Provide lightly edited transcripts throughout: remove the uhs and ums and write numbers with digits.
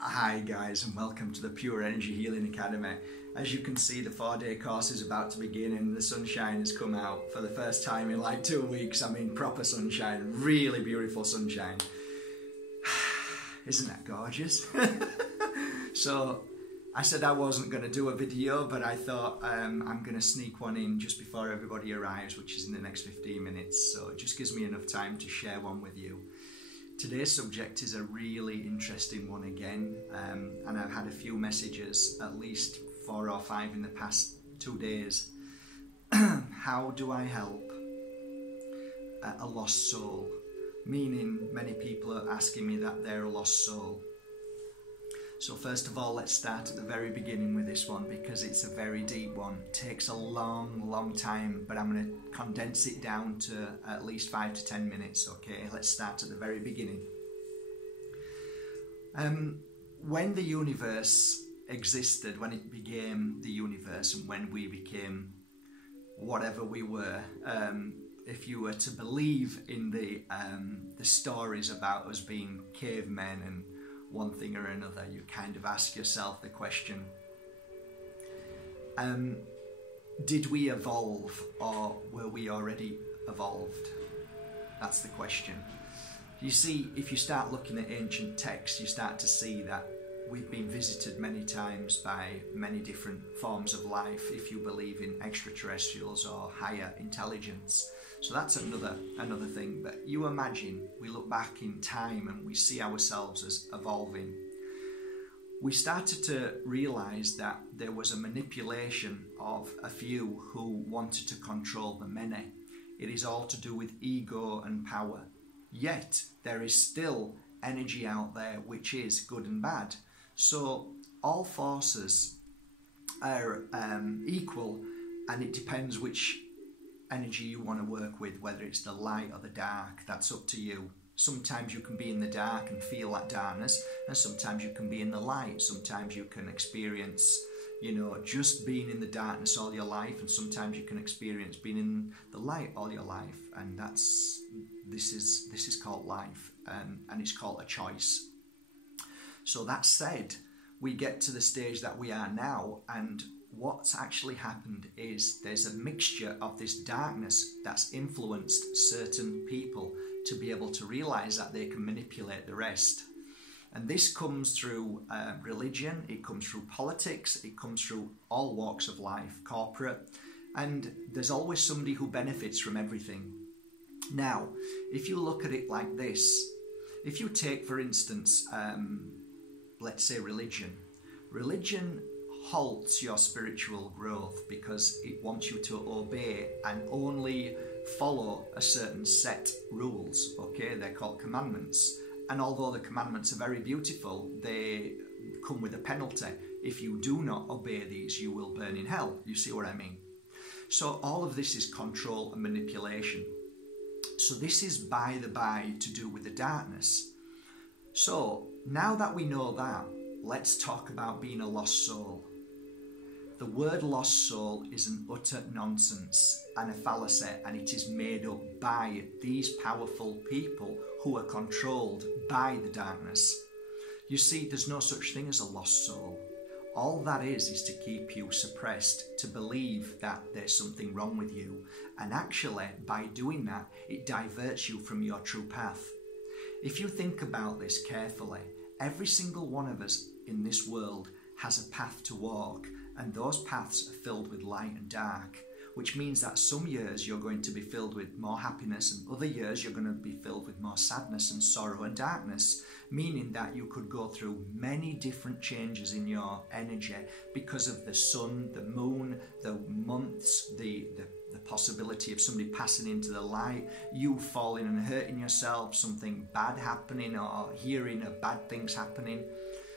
Hi guys, and welcome to the Pure Energy Healing Academy. As you can see, the 4-day course is about to begin and the sunshine has come out for the first time in like 2 weeks. I mean, proper sunshine, really beautiful sunshine. Isn't that gorgeous? So I said I wasn't going to do a video, but I thought I'm going to sneak one in just before everybody arrives, which is in the next 15 minutes. So it just gives me enough time to share one with you. Today's subject is a really interesting one again, and I've had a few messages, at least 4 or 5 in the past 2 days. How do I help a lost soul? Meaning many people are asking me that they're a lost soul. So first of all, let's start at the very beginning with this one because it's a very deep one. It takes a long time, but I'm going to condense it down to at least 5 to 10 minutes, okay? Let's start at the very beginning. When the universe existed, when it became the universe and when we became whatever we were, if you were to believe in the stories about us being cavemen and one thing or another, you kind of ask yourself the question, did we evolve or were we already evolved? That's the question. You see, if you start looking at ancient texts, you start to see that we've been visited many times by many different forms of life, if you believe in extraterrestrials or higher intelligence. So that's another thing. But you imagine we look back in time and we see ourselves as evolving. We started to realize that there was a manipulation of a few who wanted to control the many. It is all to do with ego and power. Yet there is still energy out there which is good and bad. So all forces are equal, and it depends which energy you want to work with, whether it's the light or the dark. That's up to you. Sometimes you can be in the dark and feel that darkness, and sometimes you can be in the light. Sometimes you can experience, just being in the darkness all your life, and sometimes you can experience being in the light all your life. And this is called life, and it's called a choice. So that said, we get to the stage that we are now, and what's actually happened is there's a mixture of this darkness that's influenced certain people to be able to realize that they can manipulate the rest. And this comes through religion, it comes through politics, it comes through all walks of life, corporate, and there's always somebody who benefits from everything. Now, if you look at it like this, if you take, for instance, let's say religion halts your spiritual growth because it wants you to obey and only follow a certain set rules, okay? They're called commandments. And although the commandments are very beautiful, they come with a penalty. If you do not obey these, you will burn in hell. You see what I mean? So all of this is control and manipulation. So this is by to do with the darkness. So now that we know that, let's talk about being a lost soul. The word lost soul is an utter nonsense and a fallacy, and it is made up by these powerful people who are controlled by the darkness. You see, there's no such thing as a lost soul. All that is to keep you suppressed, to believe that there's something wrong with you. And actually, by doing that, it diverts you from your true path. If you think about this carefully, every single one of us in this world has a path to walk, and those paths are filled with light and dark, which means that some years you're going to be filled with more happiness and other years you're going to be filled with more sadness and sorrow and darkness, meaning that you could go through many different changes in your energy because of the sun, the moon, the months, the possibility of somebody passing into the light, you falling and hurting yourself, something bad happening or hearing of bad things happening.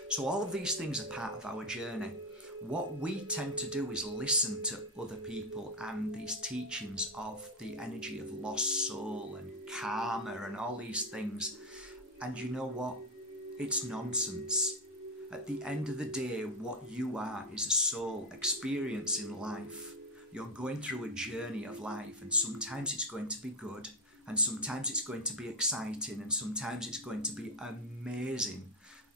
So all of these things are part of our journey. What we tend to do is listen to other people and these teachings of the energy of lost soul and karma and all these things. And you know what? It's nonsense. At the end of the day, what you are is a soul experiencing life. You're going through a journey of life, and sometimes it's going to be good, and sometimes it's going to be exciting, and sometimes it's going to be amazing.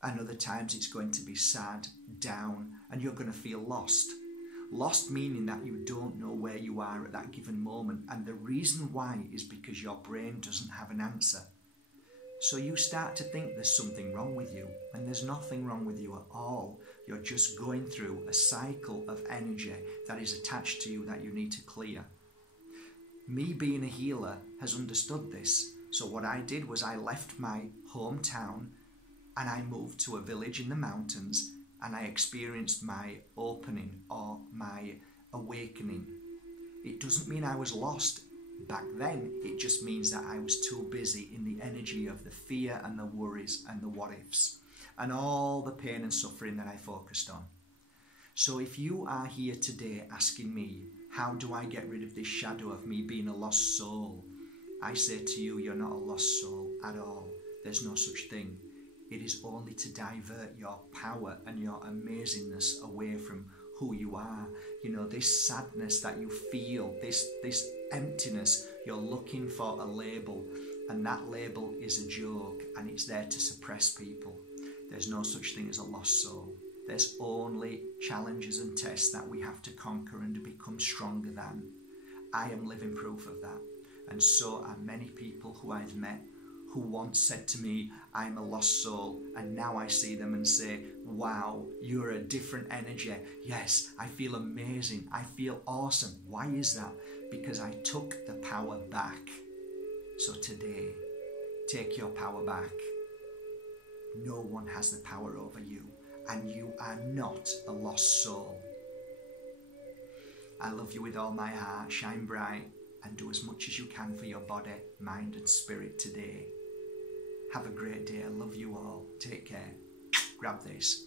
and other times it's going to be sad, down, and you're going to feel lost. Lost meaning that you don't know where you are at that given moment, and the reason why is because your brain doesn't have an answer. So you start to think there's something wrong with you, and there's nothing wrong with you at all. You're just going through a cycle of energy that is attached to you that you need to clear. Me being a healer has understood this. So what I did was I left my hometown and I moved to a village in the mountains, and I experienced my opening or my awakening. It doesn't mean I was lost back then. It just means that I was too busy in the energy of the fear and the worries and the what ifs and all the pain and suffering that I focused on. So if you are here today asking me, how do I get rid of this shadow of me being a lost soul? I say to you, you're not a lost soul at all. There's no such thing. It is only to divert your power and your amazingness away from who you are. You know, this sadness that you feel, this emptiness, you're looking for a label, and that label is a joke, and it's there to suppress people. There's no such thing as a lost soul. There's only challenges and tests that we have to conquer and to become stronger than. I am living proof of that, and so are many people who I've met who once said to me, I'm a lost soul, and now I see them and say, wow, you're a different energy. Yes, I feel amazing. I feel awesome. Why is that? Because I took the power back. So today, take your power back. No one has the power over you, and you are not a lost soul. I love you with all my heart. Shine bright and do as much as you can for your body, mind and spirit today. Have a great day. I love you all. Take care. Grab this.